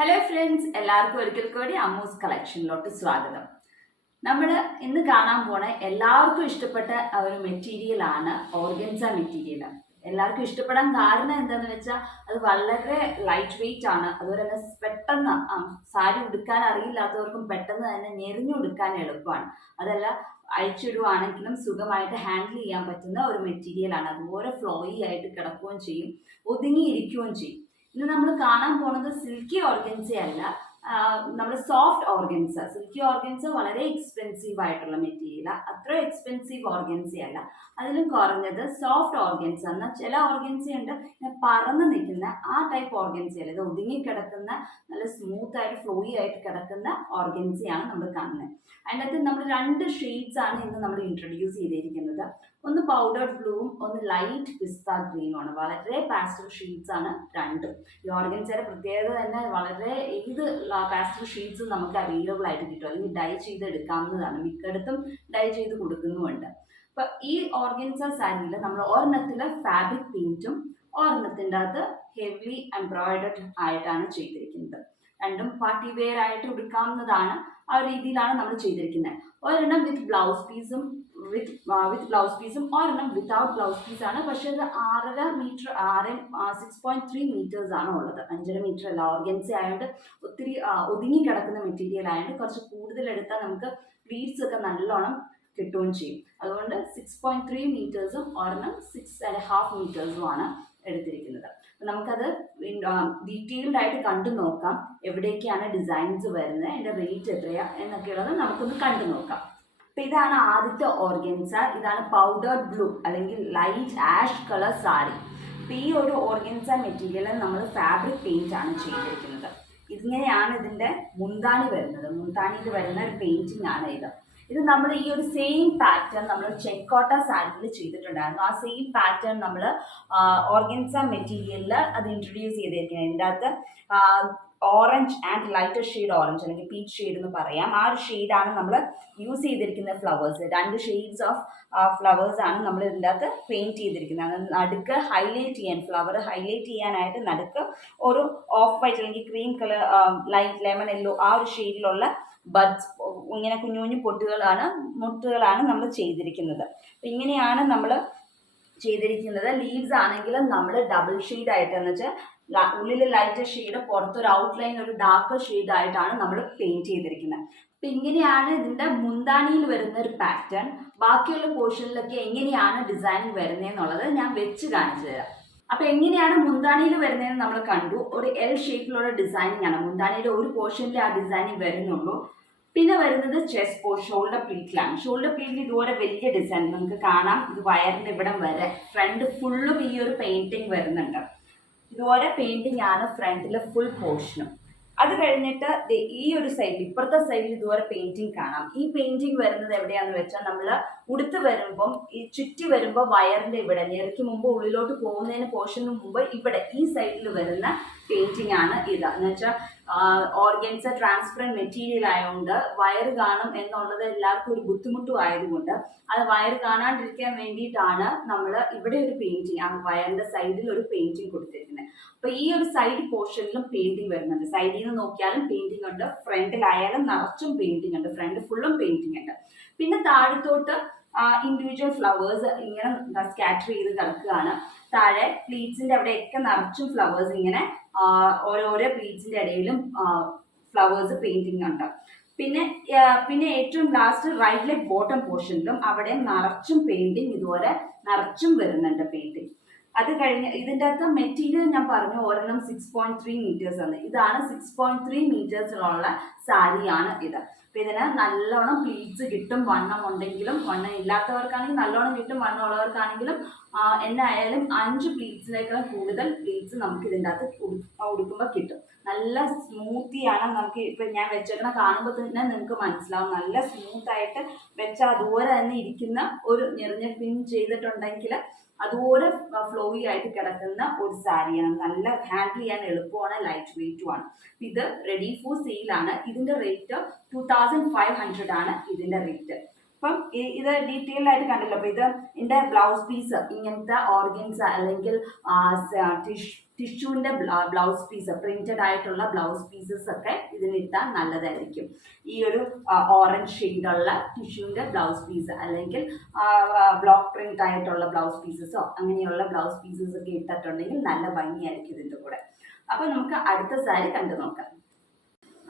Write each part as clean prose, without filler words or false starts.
Hello friends, എല്ലാവർക്കും ഒരിക്കൽ കൂടി അമ്മൂസ് കളക്ഷനിലോട്ട് സ്വാഗതം. നമ്മൾ ഇന്ന് കാണാൻ പോണ എല്ലാവർക്കും ഇഷ്ടപ്പെട്ട ഒരു മെറ്റീരിയൽ ആണ് ഓർഗൻസ മെറ്റീരിയൽ. എല്ലാവർക്കും ഇഷ്ടപ്പെടാൻ കാരണം എന്താണെന്ന് വെച്ചാൽ അത് വളരെ ലൈറ്റ് വെയിറ്റ് ആണ്. അതുപോലെ തന്നെ പെട്ടെന്ന് സാരി ഉടുക്കാൻ അറിയില്ലാത്തവർക്കും പെട്ടെന്ന് തന്നെ ഞെറിഞ്ഞുടുക്കാൻ എളുപ്പമാണ്. അതല്ല, അഴിച്ചിടുവാണെങ്കിലും സുഖമായിട്ട് ഹാൻഡിൽ ചെയ്യാൻ പറ്റുന്ന ഒരു മെറ്റീരിയൽ ആണ്. അതുപോലെ ഫ്ലോയി ആയിട്ട് കിടക്കുകയും ചെയ്യും, ഒതുങ്ങിയിരിക്കുകയും ചെയ്യും. ഇന്ന് നമ്മൾ കാണാൻ പോകുന്നത് സിൽക്കി ഓർഗൻസ അല്ല, നമ്മുടെ സോഫ്റ്റ് ഓർഗൻസ. സിൽക്കി ഓർഗൻസ വളരെ എക്സ്പെൻസീവ് ആയിട്ടുള്ള മെറ്റീരിയൽ, അത്ര എക്സ്പെൻസീവ് ഓർഗൻസ അല്ല. അതിലും കുറഞ്ഞത് സോഫ്റ്റ് ഓർഗൻസ എന്നാൽ ചില ഓർഗൻസ ഉണ്ട് പറന്ന് നിൽക്കുന്ന ആ ടൈപ്പ് ഓർഗൻസയല്ല. ഇത് ഒതുങ്ങിക്കിടക്കുന്ന നല്ല സ്മൂത്ത് ആയിട്ട് ഫ്ലോയി ആയിട്ട് കിടക്കുന്ന ഓർഗൻസയാണ് നമ്മൾ കാണുന്നത്. അതിനകത്ത് നമ്മൾ രണ്ട് ഷെയ്ഡ്സ് ആണ് ഇന്ന് നമ്മൾ ഇൻട്രൊഡ്യൂസ് ചെയ്തിരിക്കുന്നത്. ഒന്ന് പൗഡേർഡ് ബ്ലൂവും ഒന്ന് ലൈറ്റ് പിസ്ത ഗ്രീനും ആണ്. വളരെ പാസ്റ്റൽ ഷെയ്ഡ്സ് ആണ് രണ്ടും. ഈ ഓർഗൻസയുടെ പ്രത്യേകത തന്നെ വളരെ ഏത് പാസ്റ്റൽ ഷെയ്ഡ്സും നമുക്ക് അവൈലബിൾ ആയിട്ട് കിട്ടും, അല്ലെങ്കിൽ ഡൈ ചെയ്ത് എടുക്കാവുന്നതാണ്. മിക്കയിടത്തും ഡൈ ചെയ്ത് കൊടുക്കുന്നുമുണ്ട്. അപ്പൊ ഈ ഓർഗൻസ സാരിയിൽ നമ്മൾ ഒരെണ്ണത്തിലെ ഫാബ്രിക് പെയിന്റും ഒരെണ്ണത്തിൻ്റെ അകത്ത് ഹെവി എംബ്രോയിഡർഡ് ആയിട്ടാണ് ചെയ്തിരിക്കുന്നത്. രണ്ടും പാർട്ടി വെയർ ആയിട്ട് എടുക്കാവുന്നതാണ്. ആ രീതിയിലാണ് നമ്മൾ ചെയ്തിരിക്കുന്നത്. ഒരെണ്ണം വിത്ത് ബ്ലൗസ് പീസും ബ്ലൗസ് പീസും ഒരെണ്ണം വിത്തൗട്ട് ബ്ലൗസ് പീസ് ആണ്. പക്ഷെ അത് 6.5 മീറ്റർ 6.3 മീറ്റേഴ്സ് ആണ് ഉള്ളത്, 5.5 മീറ്റർ അല്ല. ഓർഗൻസ ആയതുകൊണ്ട് ഒത്തിരി ഒതുങ്ങി കിടക്കുന്ന മെറ്റീരിയൽ ആയതുകൊണ്ട് കുറച്ച് കൂടുതൽ എടുത്താൽ നമുക്ക് പ്ലീറ്റ്സ് ഒക്കെ നല്ലോണം കിട്ടുകയും ചെയ്യും. അതുകൊണ്ട് 6.3 മീറ്റേഴ്സും ഒരെണ്ണം 6.5 മീറ്റേഴ്സും ആണ് എടുത്തിരിക്കുന്നത്. നമുക്കത് ഡീറ്റെയിൽഡ് ആയിട്ട് കണ്ടു നോക്കാം. എവിടേക്കാണ് ഡിസൈൻസ് വരുന്നത്, അതിൻ്റെ റേറ്റ് എത്രയാ എന്നൊക്കെയുള്ളത് നമുക്കൊന്ന് കണ്ടു നോക്കാം. അപ്പം ഇതാണ് ആദ്യത്തെ ഓർഗൻസ. ഇതാണ് പൗഡേർഡ് ബ്ലൂ അല്ലെങ്കിൽ ലൈറ്റ് ആഷ് കളർ സാരി. അപ്പം ഈ ഒരു ഓർഗൻസ മെറ്റീരിയൽ നമ്മൾ ഫാബ്രിക് പെയിന്റ് ആണ് ചെയ്തിരിക്കുന്നത്. ഇതിങ്ങനെയാണ് ഇതിൻ്റെ മുന്താണി വരുന്നത്. മുന്താണിയിൽ വരുന്ന ഒരു പെയിന്റിംഗ് ആണ് ഇത്. ഇത് നമ്മൾ ഈ ഒരു സെയിം പാറ്റേൺ നമ്മൾ ചെങ്കോട്ട സാരിയിൽ ചെയ്തിട്ടുണ്ടായിരുന്നു. ആ സെയിം പാറ്റേൺ നമ്മൾ ഓർഗൻസ മെറ്റീരിയലിൽ അത് ഇൻട്രൊഡ്യൂസ് ചെയ്തിരിക്കുന്നത്. ഇതിൻ്റെ അകത്ത് orange and lighter shade orange അല്ലെങ്കിൽ പീച്ച് ഷെയ്ഡ് എന്ന് പറയാം. ആ ഒരു ഷെയ്ഡാണ് നമ്മൾ യൂസ് ചെയ്തിരിക്കുന്ന ഫ്ലവേഴ്സ്. 2 ഷെയ്ഡ്സ് ഓഫ് ഫ്ലവേഴ്സ് ആണ് നമ്മൾ ഇതിൻ്റെ അകത്ത് പെയിൻറ്റ് ചെയ്തിരിക്കുന്നത്. അത് നടുക്ക് ഹൈലൈറ്റ് ചെയ്യാൻ, ഫ്ലവർ ഹൈലൈറ്റ് ചെയ്യാനായിട്ട് നടുക്ക് ഒരു ഓഫ് വൈറ്റ് അല്ലെങ്കിൽ cream colour, light lemon yellow ആ ഒരു ഷെയ്ഡിലുള്ള ബഡ്സ്, ഇങ്ങനെ കുഞ്ഞു കുഞ്ഞു മുട്ടുകളാണ് നമ്മൾ ചെയ്തിരിക്കുന്നത്. അപ്പം ഇങ്ങനെയാണ് നമ്മൾ ചെയ്തിരിക്കുന്നത്. ലീവ്സ് ആണെങ്കിലും നമ്മൾ ഡബിൾ ഷെയ്ഡ് ആയിട്ട്, എന്ന് വെച്ചാൽ ഉള്ളിൽ ലൈറ്റ് ഷെയ്ഡ് പുറത്തൊരു ഔട്ട്ലൈൻ ഒരു ഡാർക്ക് ഷെയ്ഡ് ആയിട്ടാണ് നമ്മൾ പെയിന്റ് ചെയ്തിരിക്കുന്നത്. അപ്പം ഇങ്ങനെയാണ് ഇതിൻ്റെ മുന്താണിയിൽ വരുന്ന ഒരു പാറ്റേൺ. ബാക്കിയുള്ള പോർഷനിലൊക്കെ എങ്ങനെയാണ് ഡിസൈനിങ് വരുന്നതെന്നുള്ളത് ഞാൻ വെച്ച് കാണിച്ചു തരാം. അപ്പം എങ്ങനെയാണ് മുന്താണിയിൽ വരുന്നതെന്ന് നമ്മൾ കണ്ടു. ഒരു എൽ ഷേപ്പിലുള്ള ഡിസൈനിങ് ആണ് മുന്താണിയിൽ ഒരു പോർഷനിൽ ആ ഡിസൈനിങ് വരുന്നുള്ളൂ. പിന്നെ വരുന്നത് ചെസ്റ്റ് പോർഷൻ, ഷോൾഡർ പ്ലീറ്റിലാണ്. ഷോൾഡർ പ്ലീറ്റിൽ ഇതുപോലെ വലിയ ഡിസൈൻ നമുക്ക് കാണാം. ഇത് വയറിൻ്റെ ഇവിടം വരെ ഫ്രണ്ട് ഫുള്ളും ഈ ഒരു പെയിന്റിങ് വരുന്നുണ്ട്. ഇതുപോലെ പെയിന്റിങ് ആണ് ഫ്രണ്ടിലെ ഫുൾ പോർഷനും. അത് കഴിഞ്ഞിട്ട് ഈ ഒരു സൈഡിൽ, ഇപ്പുറത്തെ സൈഡിൽ ഇതുപോലെ പെയിന്റിങ് കാണാം. ഈ പെയിന്റിങ് വരുന്നത് എവിടെയാണെന്ന് വെച്ചാൽ നമ്മൾ ഉടുത്ത് വരുമ്പം ഈ ചുറ്റി വരുമ്പോൾ വയറിൻ്റെ ഇവിടെ ഞെരുക്കി മുമ്പ് ഉള്ളിലോട്ട് പോകുന്നതിന് പോർഷന് മുമ്പ് ഇവിടെ ഈ സൈഡിൽ വരുന്ന പെയിന്റിങ് ആണ് ഇത്. എന്ന് വെച്ചാൽ ഓർഗൻസ ട്രാൻസ്പെറൻറ്റ് മെറ്റീരിയൽ ആയതുകൊണ്ട് വയറ് കാണും എന്നുള്ളത് എല്ലാവർക്കും ഒരു ബുദ്ധിമുട്ടും ആയതുകൊണ്ട് അത് വയറ് കാണാണ്ടിരിക്കാൻ വേണ്ടിയിട്ടാണ് നമ്മൾ ഇവിടെ ഒരു പെയിന്റിങ്, ആ വയറിൻ്റെ സൈഡിൽ ഒരു പെയിന്റിങ് കൊടുത്തിരിക്കുന്നത്. അപ്പോൾ ഈ ഒരു സൈഡ് പോർഷനിലും പെയിന്റിങ് വരുന്നുണ്ട്. സൈഡിൽ നിന്ന് നോക്കിയാലും പെയിന്റിങ് ഉണ്ട്, ഫ്രണ്ടിലായാലും നിറച്ചും പെയിന്റിങ് ഉണ്ട്, ഫ്രണ്ട് ഫുള്ളും പെയിന്റിങ് ഉണ്ട്. പിന്നെ താഴത്തോട്ട് ഇൻഡിവിജ്വൽ ഫ്ലവേഴ്സ് ഇങ്ങനെ സ്കാറ്റർ ചെയ്ത് കിടക്കുകയാണ്. താഴെ പ്ലീറ്റ്സിൻ്റെ അവിടെയൊക്കെ നിറച്ചും ഫ്ലവേഴ്സ് ഇങ്ങനെ ഓരോരോ പ്ലീറ്റ്സിൻ്റെ ഇടയിലും ഫ്ലവേഴ്സ് പെയിന്റിങ് ഉണ്ട്. പിന്നെ ഏറ്റവും ലാസ്റ്റ് റൈറ്റ് ലെഗ് ബോട്ടം പോർഷനിലും അവിടെ നിറച്ചും പെയിന്റിങ്, ഇതുപോലെ നിറച്ചും വരുന്നുണ്ട് പെയിന്റിങ്. അത് കഴിഞ്ഞ് ഇതിൻ്റെ അകത്ത് മെറ്റീരിയൽ ഞാൻ പറഞ്ഞു ഒരെണ്ണം 6.3 മീറ്റേഴ്സ് ആണ്. ഇതാണ് 6.3 മീറ്റേഴ്സിലുള്ള സാരിയാണ് ഇത്. അപ്പം ഇതിന് നല്ലോണം പ്ലീറ്റ്സ് കിട്ടും. വണ്ണം ഉണ്ടെങ്കിലും വണ്ണം ഇല്ലാത്തവർക്കാണെങ്കിൽ നല്ലോണം കിട്ടും, വണ്ണം ഉള്ളവർക്കാണെങ്കിലും എന്നായാലും 5 പ്ലീറ്റ്സിനേക്കാളും കൂടുതൽ പ്ലീറ്റ്സ് നമുക്ക് ഇതിൻ്റെ അകത്ത് ഉടുക്കുമ്പോൾ കിട്ടും. നല്ല സ്മൂത്തിയാണ്. നമുക്ക് ഇപ്പം ഞാൻ വെച്ചേക്കണ കാണുമ്പോൾ തന്നെ നിങ്ങൾക്ക് മനസ്സിലാവും. നല്ല സ്മൂത്തായിട്ട് വെച്ചാൽ അതുപോലെ തന്നെ ഇരിക്കുന്ന ഒരു ഞെറിഞ്ഞ പിൻ ചെയ്തിട്ടുണ്ടെങ്കിൽ അതുപോലെ ഫ്ലോയി ആയിട്ട് കിടക്കുന്ന ഒരു സാരിയാണ്. നല്ല ഹാൻഡിൽ ചെയ്യാൻ എളുപ്പമാണ്, ലൈറ്റ് വെയിറ്റുമാണ്. ഇത് റെഡി ഫോർ സെയിലാണ്. ഇതിൻ്റെ റേറ്റ് 2500 ആണ് ഇതിൻ്റെ റേറ്റ്. അപ്പം ഇത് ഡീറ്റെയിൽ ആയിട്ട് കണ്ടല്ലോ. അപ്പൊ ഇതിന്റെ ബ്ലൗസ് പീസ് ഇങ്ങനത്തെ ഓർഗൻസ അല്ലെങ്കിൽ ടിഷ്യൂവിന്റെ ബ്ലൗസ് പീസ്, പ്രിന്റഡ് ആയിട്ടുള്ള ബ്ലൗസ് പീസസ് ഒക്കെ ഇതിനിട്ടാൽ നല്ലതായിരിക്കും. ഈ ഒരു ഓറഞ്ച് ഷെയ്ഡുള്ള ടിഷ്യൂവിന്റെ ബ്ലൗസ് പീസ് അല്ലെങ്കിൽ ബ്ലോക്ക് പ്രിന്റ് ആയിട്ടുള്ള ബ്ലൗസ് പീസസോ അങ്ങനെയുള്ള ബ്ലൗസ് പീസസ് ഒക്കെ ഇട്ടിട്ടുണ്ടെങ്കിൽ നല്ല ഭംഗിയായിരിക്കും ഇതിന്റെ കൂടെ. അപ്പൊ നമുക്ക് അടുത്ത സാരി കണ്ടു നോക്കാം.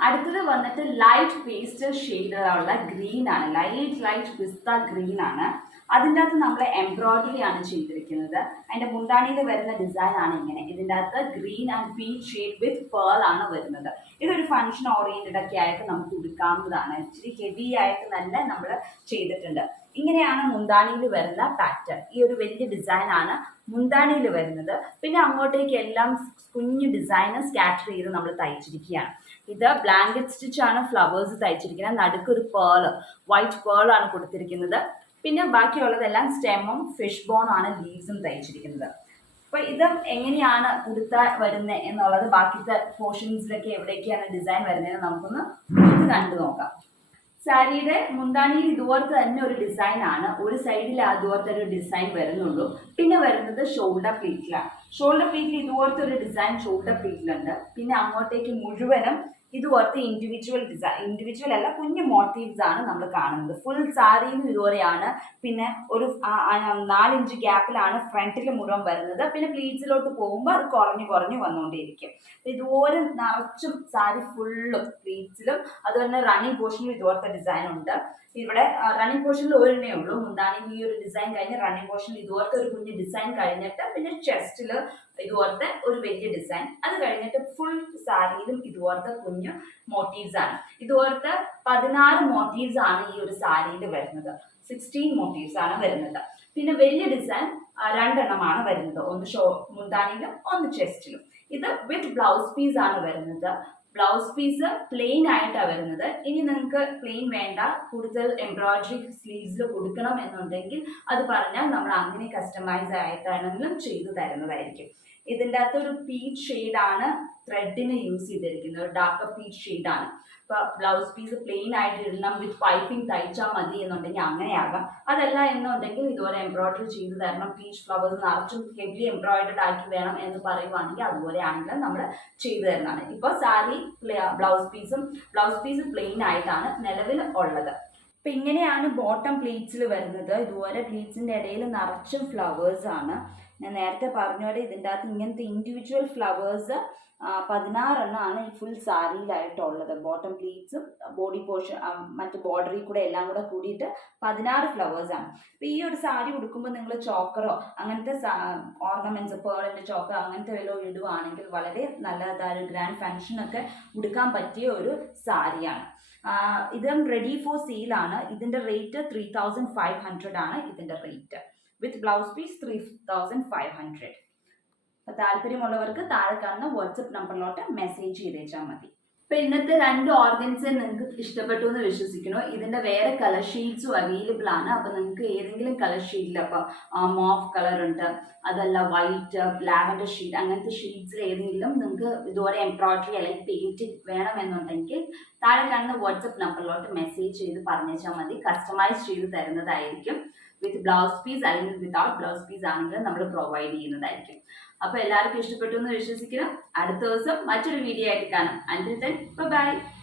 അടുത്തത് വന്നിട്ട് ലൈറ്റ് പേസ്റ്റൽ ഷെയ്ഡുള്ള ഗ്രീൻ ആണ്, ലൈറ്റ് പിസ്ത ഗ്രീൻ ആണ്. അതിൻ്റെ അകത്ത് നമ്മൾ എംബ്രോയിഡറി ആണ് ചെയ്തിരിക്കുന്നത്. അതിന്റെ മുന്താണിയിൽ വരുന്ന ഡിസൈൻ ആണ് ഇങ്ങനെ. ഇതിൻ്റെ അകത്ത് green and peach shade with pearl ആണ് വരുന്നത്. ഇതൊരു ഫംഗ്ഷൻ ഓറിയന്റഡ് ഒക്കെ ആയിട്ട് നമുക്ക് ഉടുക്കാവുന്നതാണ്. ഇച്ചിരി ഹെവി ആയിട്ട് തന്നെ നമ്മൾ ചെയ്തിട്ടുണ്ട്. ഇങ്ങനെയാണ് മുന്താണിയിൽ വരുന്ന പാറ്റേൺ. ഈ ഒരു വലിയ ഡിസൈൻ ആണ് മുന്താണിയിൽ വരുന്നത്. പിന്നെ അങ്ങോട്ടേക്ക് എല്ലാം കുഞ്ഞു ഡിസൈൻ സ്കാറ്റർ ചെയ്ത് നമ്മൾ തയ്ച്ചിരിക്കുകയാണ്. ഇത് ബ്ലാങ്കറ്റ് സ്റ്റിച്ച് ആണ് ഫ്ലവേഴ്സ് തയ്ച്ചിരിക്കുന്നത്. നടുക്കൊരു വൈറ്റ് പേൾ ആണ് കൊടുത്തിരിക്കുന്നത്. പിന്നെ ബാക്കിയുള്ളതെല്ലാം സ്റ്റെമും ഫിഷ് ബോണും ആണ് ലീവ്സും തയ്ച്ചിരിക്കുന്നത്. അപ്പൊ ഇത് എങ്ങനെയാണ് ഉടുത്ത വരുന്നത് എന്നുള്ളത് ബാക്കിത്തെ പോർഷൻസിലൊക്കെ എവിടേക്കാണ് ഡിസൈൻ വരുന്നതെന്ന് നമുക്കൊന്ന് കണ്ടു നോക്കാം. സാരിയുടെ മുന്താണിയിൽ ഇതുപോലത്തെ തന്നെ ഒരു ഡിസൈൻ ആണ്. ഒരു സൈഡിൽ അതുപോലത്തെ ഒരു ഡിസൈൻ വരുന്നുള്ളൂ. പിന്നെ വരുന്നത് ഷോൾഡർ പ്ലീറ്റിലാണ്. ഷോൾഡർ പ്ലീറ്റിൽ ഇതുപോലത്തെ ഒരു ഡിസൈൻ ഷോൾഡർ പ്ലീറ്റിലുണ്ട്. പിന്നെ അങ്ങോട്ടേക്ക് മുഴുവനും ഇതുപോലത്തെ ഇൻഡിവിജ്വൽ അല്ല, കുഞ്ഞു മോട്ടീവ്സ് ആണ് നമ്മൾ കാണുന്നത്. ഫുൾ സാരിയും ഇതുപോലെയാണ്. പിന്നെ ഒരു 4 ഇഞ്ച് ഗ്യാപ്പിലാണ് ഫ്രണ്ടിൽ മുഴുവൻ വരുന്നത്. പിന്നെ പ്ലീറ്റ്സിലോട്ട് പോകുമ്പോൾ അത് കുറഞ്ഞു വന്നുകൊണ്ടേയിരിക്കും. ഇതുപോലെ നിറച്ചും സാരി ഫുള്ളും പ്ലീറ്റ്സിലും അതുപോലെ റണ്ണിങ് പോർഷനിലും ഇതുപോലത്തെ ഡിസൈൻ ഉണ്ട്. ഇവിടെ റണ്ണിങ് പോർഷനിൽ ഒരെണ്ണേ ഉള്ളൂ. മുന്താണിയിൽ ഈ ഒരു ഡിസൈൻ കഴിഞ്ഞ് റണ്ണിങ് പോർഷനിൽ ഇതുപോലത്തെ ഒരു കുഞ്ഞ് ഡിസൈൻ കഴിഞ്ഞിട്ട് പിന്നെ ചെസ്റ്റിൽ ഇതുപോലത്തെ ഒരു വലിയ ഡിസൈൻ. അത് കഴിഞ്ഞിട്ട് ഫുൾ സാരിയിലും ഇതുപോലത്തെ കുഞ്ഞു മോട്ടീവ്സ് ആണ്. ഇതുപോലത്തെ 16 മോട്ടീവ്സ് ആണ് ഈ ഒരു സാരിയിൽ വരുന്നത്. 16 മോട്ടീവ്സ് ആണ് വരുന്നത്. പിന്നെ വലിയ ഡിസൈൻ 2 എണ്ണമാണ് വരുന്നത്. ഒന്ന് മുന്താണിയിലും ഒന്ന് ചെസ്റ്റിലും. ഇത് വിത്ത് ബ്ലൗസ് പീസ് ആണ് വരുന്നത്. ബ്ലൗസ് പീസ് പ്ലെയിൻ ആയിട്ടാണ് വരുന്നത്. ഇനി നിങ്ങൾക്ക് പ്ലെയിൻ വേണ്ട, കൂടുതൽ എംബ്രോയിഡറി സ്ലീവ്സിൽ കൊടുക്കണം എന്നുണ്ടെങ്കിൽ അത് പറഞ്ഞാൽ നമ്മൾ അങ്ങനെ കസ്റ്റമൈസ് ആയിട്ടാണെങ്കിലും ചെയ്തു തരുന്നതായിരിക്കും. ഇതിൻ്റെ അകത്തൊരു പീച്ച് ഷെയ്ഡാണ് ത്രെഡിന് യൂസ് ചെയ്തിരിക്കുന്നത്. ഒരു ഡാർക്കർ പീച്ച് ഷെയ്ഡാണ്. ഇപ്പോൾ ബ്ലൗസ് പീസ് പ്ലെയിൻ ആയിട്ട് ഇടണം, വിത്ത് പൈപ്പിംഗ് തയ്ച്ചാൽ മതി എന്നുണ്ടെങ്കിൽ അങ്ങനെയാകാം. അതല്ല എന്നുണ്ടെങ്കിൽ ഇതുപോലെ എംബ്രോയിഡറി ചെയ്തു തരണം, പീച്ച് ഫ്ലവേഴ്സ് നിറച്ചും ഹെവി എംബ്രോയിഡറി ആക്കി വേണം എന്ന് പറയുവാണെങ്കിൽ അതുപോലെ ആണെങ്കിലും നമ്മൾ ചെയ്തു തരുന്നതാണ്. ഇപ്പോൾ സാരി ബ്ലൗസ് പീസ് പ്ലെയിൻ ആയിട്ടാണ് നിലവിൽ ഉള്ളത്. അപ്പം ഇങ്ങനെയാണ് ബോട്ടം പ്ലീറ്റ്സിൽ വരുന്നത്. ഇതുപോലെ പ്ലീറ്റ്സിൻ്റെ ഇടയിൽ നിറച്ചും ഫ്ലവേഴ്സ് ആണ്. ഞാൻ നേരത്തെ പറഞ്ഞ പോലെ ഇതിൻ്റെ അകത്ത് ഇങ്ങനത്തെ ഇൻഡിവിജ്വൽ ഫ്ലവേഴ്സ് 16 എണ്ണമാണ് ഈ ഫുൾ സാരിയിലായിട്ടുള്ളത്. ബോട്ടം പ്ലീറ്റ്സും ബോഡി പോർഷൻ മറ്റ് ബോർഡറിൽ കൂടെ എല്ലാം കൂടെ കൂടിയിട്ട് 16 ഫ്ലവേഴ്സാണ്. അപ്പോൾ ഈ ഒരു സാരി ഉടുക്കുമ്പോൾ നിങ്ങൾ ചോക്കറോ അങ്ങനത്തെ ഓർണമെന്റ്സ്, പേളിൻ്റെ ചോക്കർ അങ്ങനത്തെ വല്ലതും ഇടുവാണെങ്കിൽ വളരെ നല്ലതായ ഗ്രാൻഡ് ഫംഗ്ഷനൊക്കെ ഉടുക്കാൻ പറ്റിയ ഒരു സാരിയാണ്. ഇത് റെഡി ഫോർ സെയിലാണ്. ഇതിൻ്റെ റേറ്റ് 3500 ആണ് ഇതിൻ്റെ റേറ്റ്. With blouse piece 3500. അപ്പോൾ താല്പര്യമുള്ളവർക്ക് താഴെ കാണുന്ന വാട്സപ്പ് നമ്പറിലോട്ട് മെസ്സേജ് ചെയ്തേച്ചാൽ മതി. അപ്പോൾ ഇന്നത്തെ 2 ഓർഗൻസ് നിങ്ങൾക്ക് ഇഷ്ടപ്പെട്ടു എന്ന് വിശ്വസിക്കുന്നു. ഇതിൻ്റെ വേറെ കളർ ഷെയ്ഡ്സും അവൈലബിൾ ആണ്. അപ്പോൾ നിങ്ങൾക്ക് ഏതെങ്കിലും കളർ ഷെയ്ഡിൽ, അപ്പോൾ മോഫ് കളർ ഉണ്ട്, അതല്ല വൈറ്റ്, ലാവൻഡർ ഷെയ്ഡ്, അങ്ങനത്തെ ഷെയ്ഡ്സിൽ ഏതെങ്കിലും നിങ്ങൾക്ക് ഇതുപോലെ എംബ്രോയിഡറി അല്ലെങ്കിൽ പെയിൻറ്റിംഗ് വേണമെന്നുണ്ടെങ്കിൽ താഴെ കാണുന്ന വാട്സപ്പ് നമ്പറിലോട്ട് മെസ്സേജ് ചെയ്ത് പറഞ്ഞേച്ചാൽ മതി. കസ്റ്റമൈസ് ചെയ്ത് തരുന്നതായിരിക്കും. വിത്ത് ബ്ലൗസ് പീസ് അല്ലെങ്കിൽ വിത്തൗട്ട് ബ്ലൗസ് പീസ് ആണെങ്കിലും നമ്മൾ പ്രൊവൈഡ് ചെയ്യുന്നതായിരിക്കും. അപ്പോൾ എല്ലാവർക്കും ഇഷ്ടപ്പെട്ടു എന്ന് വിശ്വസിക്കണം. അടുത്ത ദിവസം മറ്റൊരു വീഡിയോ ആയിട്ട് കാണാം. Until then, bye bye.